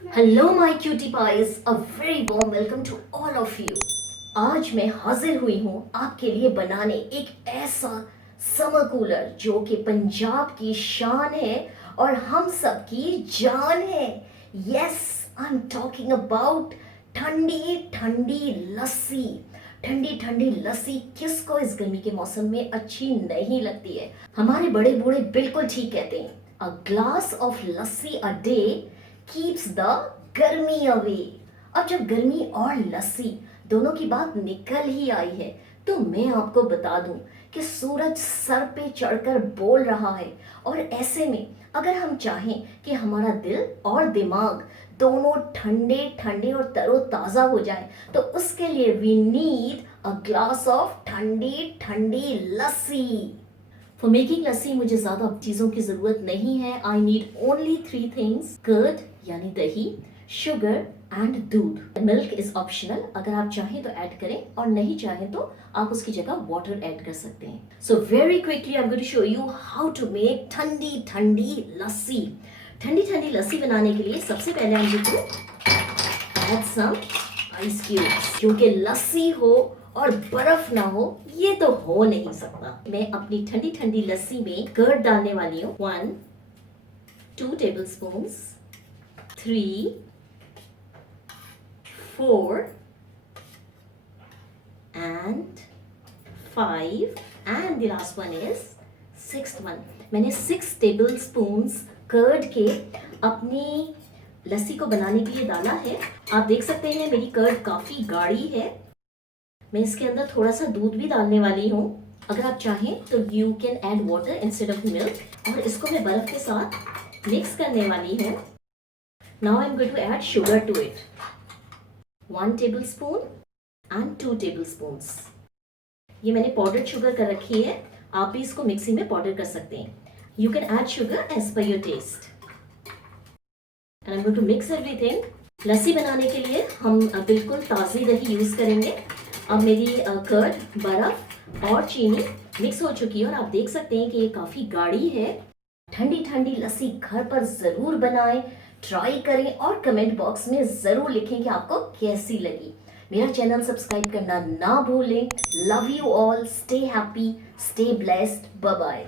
Hello my cutie pies, a very warm welcome to all of you. आज मैं हाजिर हुई हूँ आपके लिए बनाने एक ऐसा समर कूलर जो कि पंजाब की शान है और हम सब की जान है। Yes, I am talking about ठंडी ठंडी लस्सी। ठंडी ठंडी लस्सी किसको इस गर्मी के मौसम में अच्छी नहीं लगती है। हमारे बड़े बूढ़े बिल्कुल ठीक कहते हैं, अ glass of lassi a day keeps the गर्मी अवे। अब जब गर्मी और लस्सी दोनों की बात निकल ही आई है तो मैं आपको बता दूं कि सूरज सर पे चढ़कर बोल रहा है, और ऐसे में अगर हम चाहें कि हमारा दिल और दिमाग दोनों ठंडे ठंडे और तरोताज़ा हो जाए तो उसके लिए we need a glass of ठंडी ठंडी लस्सी। फॉर मेकिंग लस्सी मुझे ज़्यादा चीज़ों की ज़रूरत नहीं है। I need only 3 things, curd यानी दही, शुगर एंड दूध। मिल्क इज़ ऑप्शनल, अगर आप चाहें तो ऐड करें और नहीं चाहें तो आप उसकी जगह वाटर ऐड कर सकते हैं। So very quickly I am going to show you how to make ठंडी ठंडी लस्सी। ठंडी ठंडी लस्सी बनाने के लिए सबसे पहले हम ऐड सम आइस क्यूब्स। क्योंकि लस्सी हो और बर्फ ना हो ये तो हो नहीं सकता। मैं अपनी ठंडी ठंडी लस्सी में कर्ड डालने वाली हूँ। 1 2 table spoon, 3 4 and 5 and the last one is 6th one। मैंने 6 टेबल स्पून कर्ड के अपनी लस्सी को बनाने के लिए डाला है। आप देख सकते हैं मेरी कर्ड काफी गाढ़ी है। मैं इसके अंदर थोड़ा सा दूध भी डालने वाली हूँ। अगर आप चाहें तो you can add water instead of milk. और इसको मैं बर्फ के साथ मिक्स करने वाली हूँ। Now I am going to add sugar to it. 1 tablespoon and 2 tablespoons. ये मैंने पाउडर्ड शुगर कर रखी है, आप भी इसको मिक्सी में पाउडर कर सकते हैं। You can add sugar as per your taste. And I am going to mix everything. Lassi बनाने के लिए हम बिल्कुल ताज़ी दही यूज़ करेंगे। अब मेरी कर्ड, बर्फ और चीनी मिक्स हो चुकी है और आप देख सकते हैं कि ये काफ़ी गाढ़ी है। ठंडी ठंडी लस्सी घर पर ज़रूर बनाएं, ट्राई करें और कमेंट बॉक्स में ज़रूर लिखें कि आपको कैसी लगी। मेरा चैनल सब्सक्राइब करना ना भूलें। Love you all, stay happy, stay blessed, bye bye.